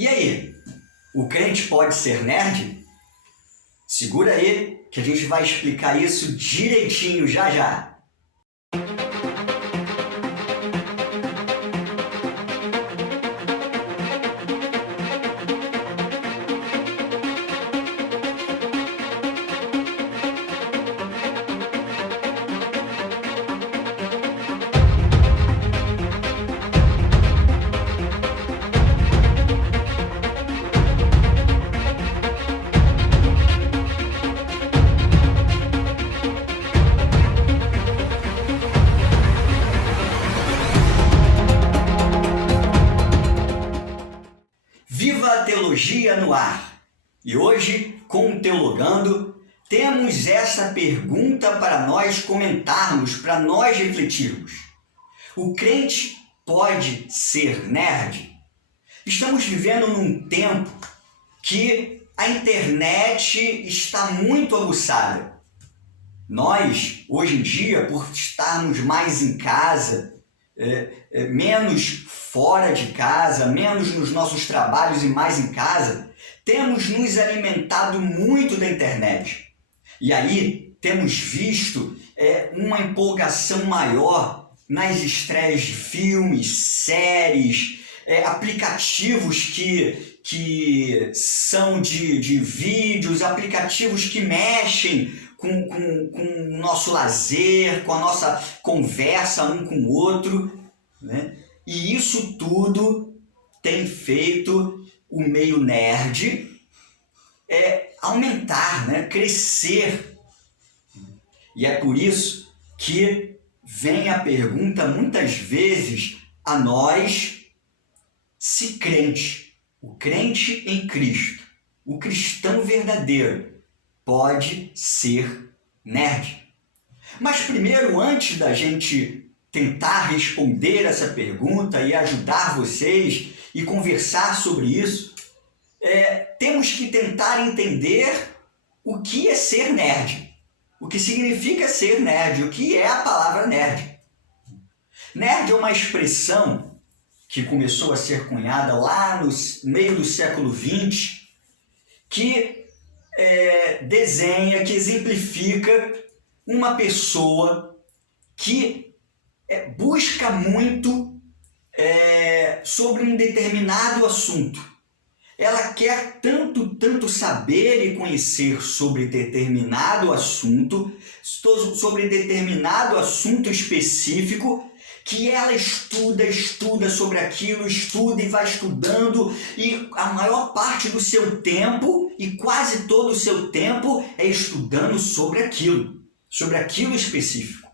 E aí, o crente pode ser nerd? Segura aí que a gente vai explicar isso direitinho já já. Viva a Teologia no ar! E hoje, com o Teologando, temos essa pergunta para nós comentarmos, para nós refletirmos. O crente pode ser nerd? Estamos vivendo num tempo que a internet está muito aguçada. Nós, hoje em dia, por estarmos mais em casa, menos fora de casa, menos nos nossos trabalhos e mais em casa, temos nos alimentado muito da internet. E aí temos visto uma empolgação maior nas estreias de filmes, séries, aplicativos que são de vídeos, aplicativos que mexem com o nosso lazer, com a nossa conversa um com o outro, né? E isso tudo tem feito o meio nerd aumentar, né? Crescer. E é por isso que vem a pergunta muitas vezes a nós, se crente, o crente em Cristo, o cristão verdadeiro, pode ser nerd. Mas primeiro, antes da gente tentar responder essa pergunta e ajudar vocês e conversar sobre isso, temos que tentar entender o que é ser nerd, o que significa ser nerd, o que é a palavra nerd. Nerd é uma expressão que começou a ser cunhada lá no meio do século XX, que desenha, que exemplifica uma pessoa que busca muito sobre um determinado assunto. Ela quer tanto saber e conhecer sobre determinado assunto específico, que ela estuda sobre aquilo, estuda e vai estudando, e a maior parte do seu tempo, e quase todo o seu tempo, é estudando sobre aquilo específico.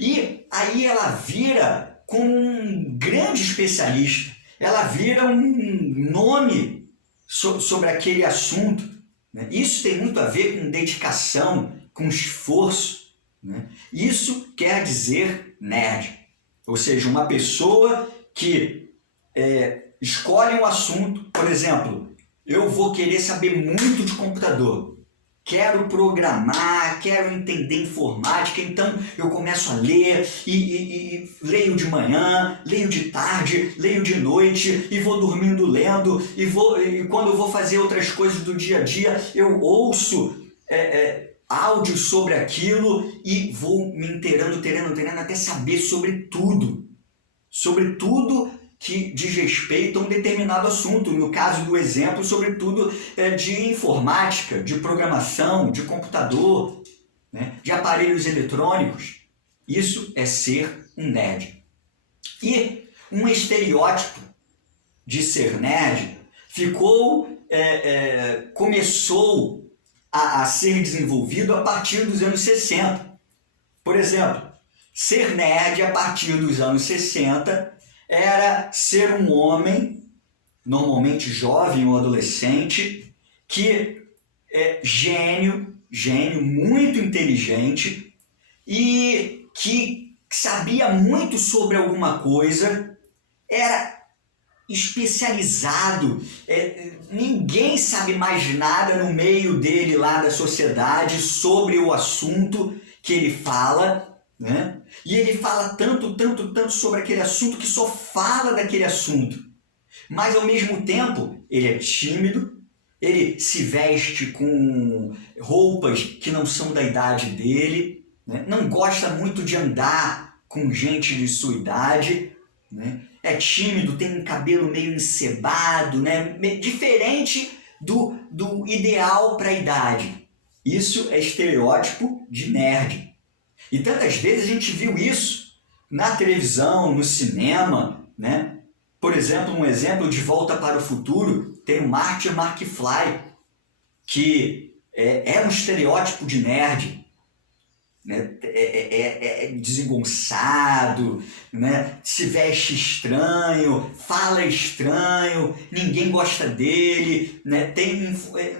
E aí ela vira como um grande especialista, ela vira um nome sobre aquele assunto, né? Isso tem muito a ver com dedicação, com esforço, né? Isso quer dizer nerd. Ou seja, uma pessoa que escolhe um assunto, por exemplo, eu vou querer saber muito de computador, quero programar, quero entender informática, então eu começo a ler e leio de manhã, leio de tarde, leio de noite e vou dormindo lendo e quando eu vou fazer outras coisas do dia a dia eu ouço áudio sobre aquilo e vou me inteirando até saber sobre tudo que diz respeito a um determinado assunto. No caso do exemplo, sobretudo de informática, de programação, de computador, né, de aparelhos eletrônicos. Isso é ser um nerd. E um estereótipo de ser nerd começou a ser desenvolvido a partir dos anos 60. Por exemplo, ser nerd a partir dos anos 60 era ser um homem, normalmente jovem ou adolescente, que é gênio, muito inteligente e que sabia muito sobre alguma coisa, era especializado, ninguém sabe mais nada no meio dele lá da sociedade sobre o assunto que ele fala, né? E ele fala tanto sobre aquele assunto que só fala daquele assunto. Mas ao mesmo tempo ele é tímido, ele se veste com roupas que não são da idade dele, né? Não gosta muito de andar com gente de sua idade, né? É tímido, tem um cabelo meio encebado, né? Diferente do ideal para a idade. Isso é estereótipo de nerd. E tantas vezes a gente viu isso na televisão, no cinema, né? Por exemplo, um exemplo de Volta para o Futuro, tem o Marty McFly, que é um estereótipo de nerd, né? É desengonçado, né? Se veste estranho, fala estranho, ninguém gosta dele, né?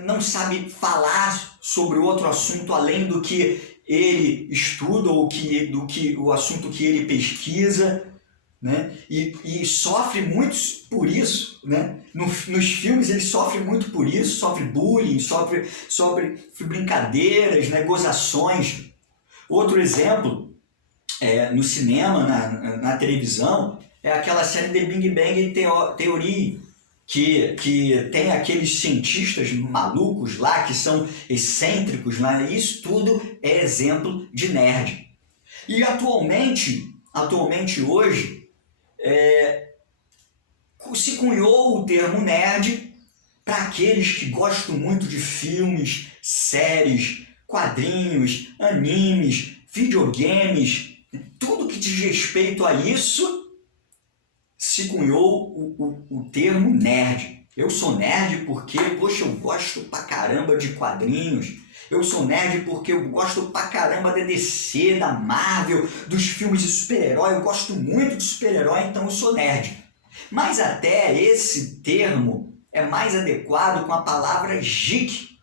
Não sabe falar sobre outro assunto além do que ele estuda ou do que o assunto que ele pesquisa, né? E sofre muito por isso, né? Nos filmes ele sofre muito por isso, sofre bullying, sofre brincadeiras, né? Gozações. Outro exemplo, no cinema, na televisão, é aquela série The Big Bang Theory, que tem aqueles cientistas malucos lá, que são excêntricos, né? Isso tudo é exemplo de nerd. E atualmente hoje, se cunhou o termo nerd para aqueles que gostam muito de filmes, séries, quadrinhos, animes, videogames, tudo que diz respeito a isso, se cunhou o termo nerd. Eu sou nerd porque, poxa, eu gosto pra caramba de quadrinhos. Eu sou nerd porque eu gosto pra caramba da DC, da Marvel, dos filmes de super-herói. Eu gosto muito de super-herói, então eu sou nerd. Mas até esse termo é mais adequado com a palavra geek.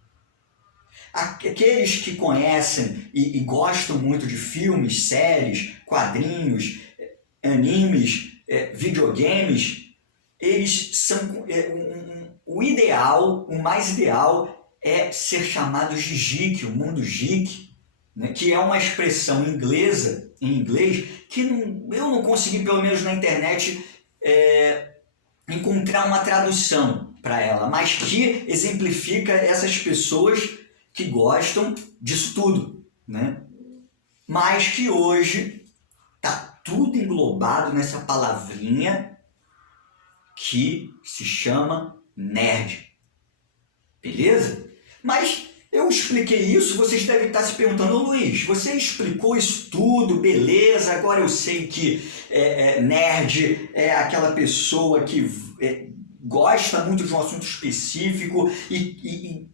Aqueles que conhecem e gostam muito de filmes, séries, quadrinhos, animes, videogames, eles são o ideal, o mais ideal é ser chamados de geek, o mundo geek, né, que é uma expressão inglesa, em inglês, que eu não consegui, pelo menos na internet, encontrar uma tradução para ela, mas que exemplifica essas pessoas que gostam disso tudo, né? Mas que hoje está tudo englobado nessa palavrinha que se chama nerd. Beleza? Mas eu expliquei isso, vocês devem estar se perguntando: ô Luiz, você explicou isso tudo, beleza, agora eu sei que nerd é aquela pessoa que gosta muito de um assunto específico e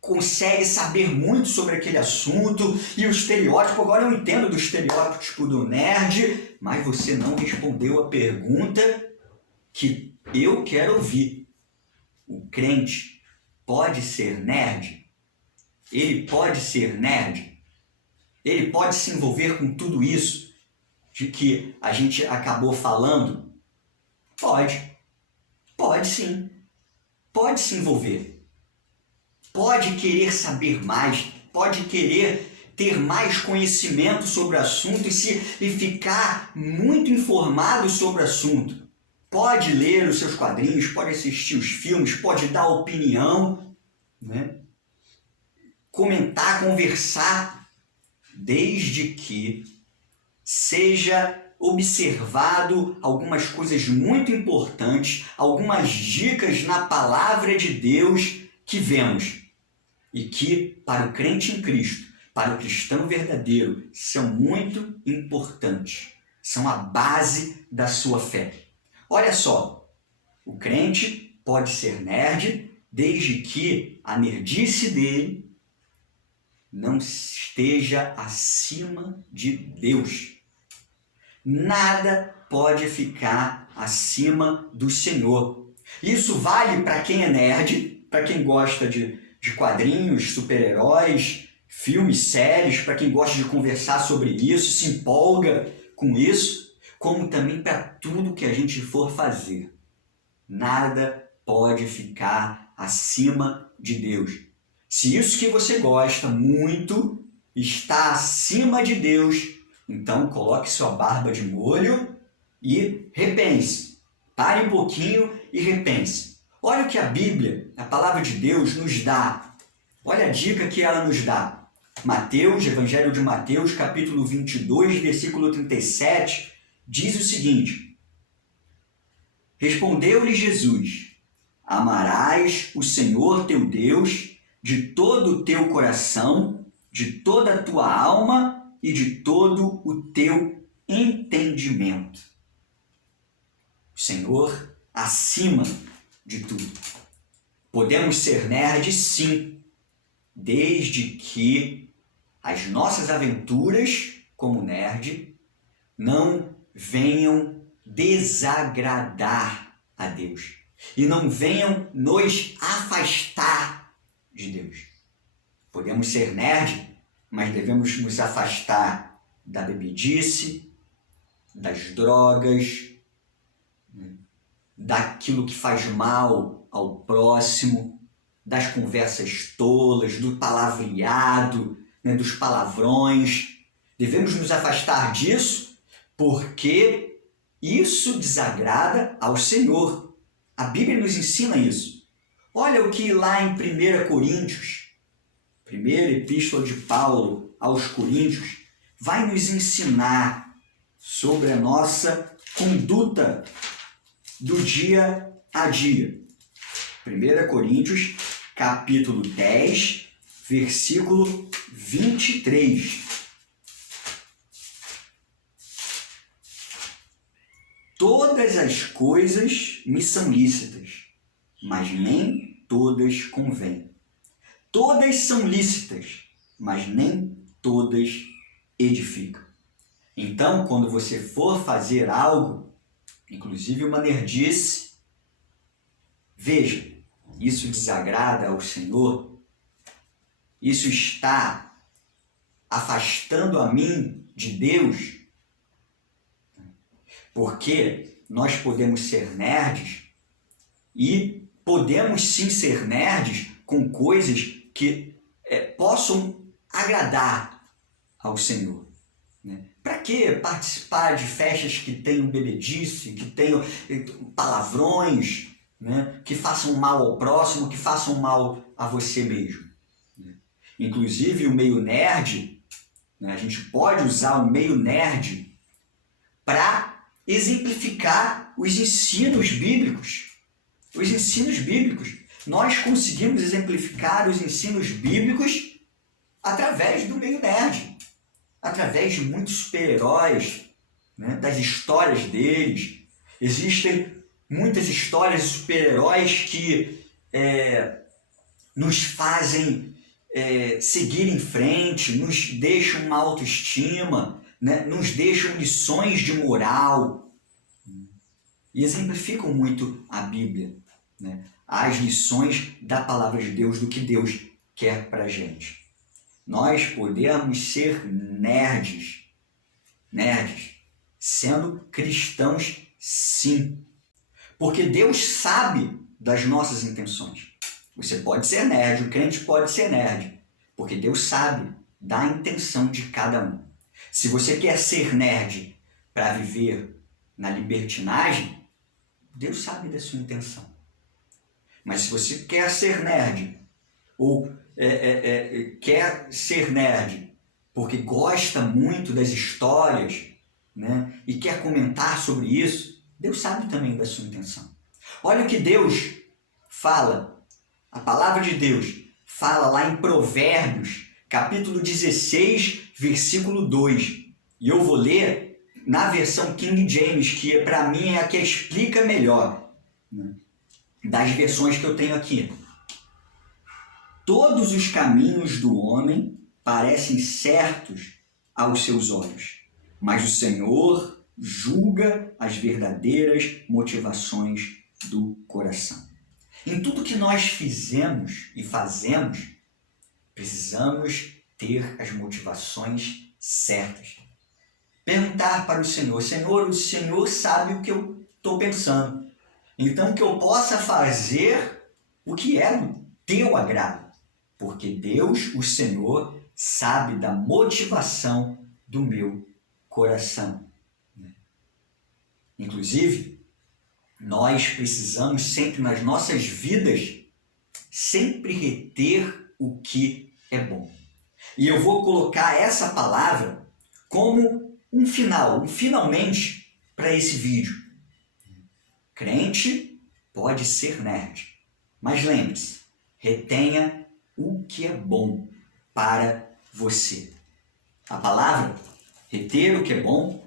consegue saber muito sobre aquele assunto, e o estereótipo, agora eu entendo do estereótipo do nerd, mas você não respondeu a pergunta que eu quero ouvir. O crente pode ser nerd? Ele pode ser nerd? Ele pode se envolver com tudo isso de que a gente acabou falando? Pode. Pode sim. Pode se envolver. Pode querer saber mais. Pode querer ter mais conhecimento sobre o assunto e ficar muito informado sobre o assunto. Pode ler os seus quadrinhos, pode assistir os filmes, pode dar opinião, né? Comentar, conversar, desde que seja observado algumas coisas muito importantes, algumas dicas na palavra de Deus que vemos e que, para o crente em Cristo, para o cristão verdadeiro, são muito importantes, são a base da sua fé. Olha só, o crente pode ser nerd desde que a nerdice dele não esteja acima de Deus. Nada pode ficar acima do Senhor. Isso vale para quem é nerd, para quem gosta de quadrinhos, super-heróis, filmes, séries, para quem gosta de conversar sobre isso, se empolga com isso, como também para tudo que a gente for fazer. Nada pode ficar acima de Deus. Se isso que você gosta muito está acima de Deus, então coloque sua barba de molho e repense. Pare um pouquinho e repense. Olha o que a Bíblia, a palavra de Deus, nos dá. Olha a dica que ela nos dá. Mateus, Evangelho de Mateus, capítulo 22, versículo 37, diz o seguinte: Respondeu-lhe Jesus: Amarás o Senhor teu Deus de todo o teu coração, de toda a tua alma e de todo o teu entendimento. O Senhor acima de tudo. Podemos ser nerds, sim, desde que as nossas aventuras como nerd não venham desagradar a Deus e não venham nos afastar de Deus. Podemos ser nerd, mas devemos nos afastar da bebedice, das drogas, daquilo que faz mal ao próximo, das conversas tolas, do palavreado, dos palavrões. Devemos nos afastar disso porque isso desagrada ao Senhor. A Bíblia nos ensina isso. Olha o que lá em 1 Coríntios, primeira epístola de Paulo aos Coríntios, vai nos ensinar sobre a nossa conduta do dia a dia. 1 Coríntios, capítulo 10, versículo 23. Todas as coisas me são lícitas, mas nem todas convêm. Todas são lícitas, mas nem todas edificam. Então, quando você for fazer algo, inclusive uma nerdice, veja, isso desagrada ao Senhor? Isso está afastando a mim de Deus? Porque nós podemos ser nerds e podemos sim ser nerds com coisas que possam agradar ao Senhor. Para que participar de festas que tenham bebedice, que tenham palavrões, que façam mal ao próximo, que façam mal a você mesmo? Inclusive o meio nerd, a gente pode usar o meio nerd para exemplificar os ensinos bíblicos. Os ensinos bíblicos. Nós conseguimos exemplificar os ensinos bíblicos através do meio nerd, através de muitos super-heróis, das histórias deles. Existem muitas histórias de super-heróis que nos fazem seguir em frente, nos deixam uma autoestima, nos deixam lições de moral e exemplificam muito a Bíblia, as lições da palavra de Deus, do que Deus quer para a gente. Nós podemos ser nerds, sendo cristãos, sim, porque Deus sabe das nossas intenções. Você pode ser nerd, o crente pode ser nerd, porque Deus sabe da intenção de cada um. Se você quer ser nerd para viver na libertinagem, Deus sabe da sua intenção. Mas se você quer ser nerd, ou quer ser nerd porque gosta muito das histórias, e quer comentar sobre isso, Deus sabe também da sua intenção. Olha o que Deus fala, a palavra de Deus fala lá em Provérbios, capítulo 16, versículo 2. E eu vou ler na versão King James, que para mim é a que explica melhor, das versões que eu tenho aqui. Todos os caminhos do homem parecem certos aos seus olhos, mas o Senhor julga as verdadeiras motivações do coração. Em tudo que nós fizemos e fazemos, precisamos ter as motivações certas. Perguntar para o Senhor: Senhor, o Senhor sabe o que eu estou pensando. Então que eu possa fazer o que é do teu agrado. Porque Deus, o Senhor, sabe da motivação do meu coração. Inclusive, Nós precisamos sempre nas nossas vidas, sempre reter o que é bom. E eu vou colocar essa palavra como um final, um finalmente para esse vídeo. Crente pode ser nerd, mas lembre-se, retenha o que é bom para você. A palavra reter o que é bom,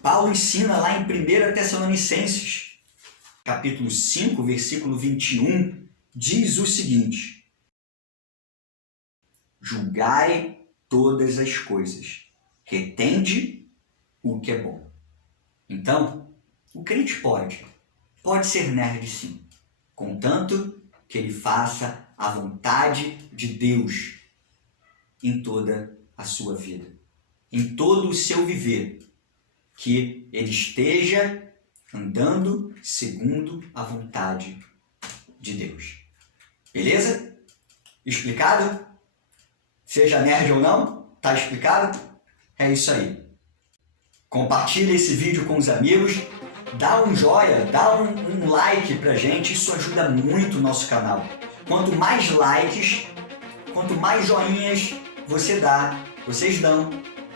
Paulo ensina lá em 1 Tessalonicenses, capítulo 5, versículo 21, diz o seguinte: julgai todas as coisas, retende o que é bom. Então, o crente pode ser nerd sim, contanto que ele faça a vontade de Deus em toda a sua vida, em todo o seu viver, que ele esteja andando segundo a vontade de Deus. Beleza? Explicado? Seja nerd ou não, tá explicado? É isso aí. Compartilhe esse vídeo com os amigos, dá um joinha, dá um like pra gente, isso ajuda muito o nosso canal. Quanto mais likes, quanto mais joinhas vocês dão,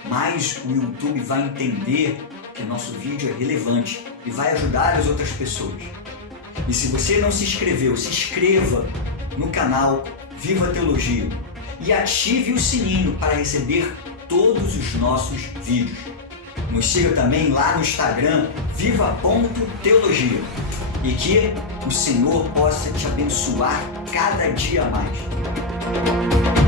mais o YouTube vai entender que nosso vídeo é relevante e vai ajudar as outras pessoas. E se você não se inscreveu, se inscreva no canal Viva Teologia e ative o sininho para receber todos os nossos vídeos. Nos siga também lá no Instagram viva.teologia e que o Senhor possa te abençoar cada dia mais.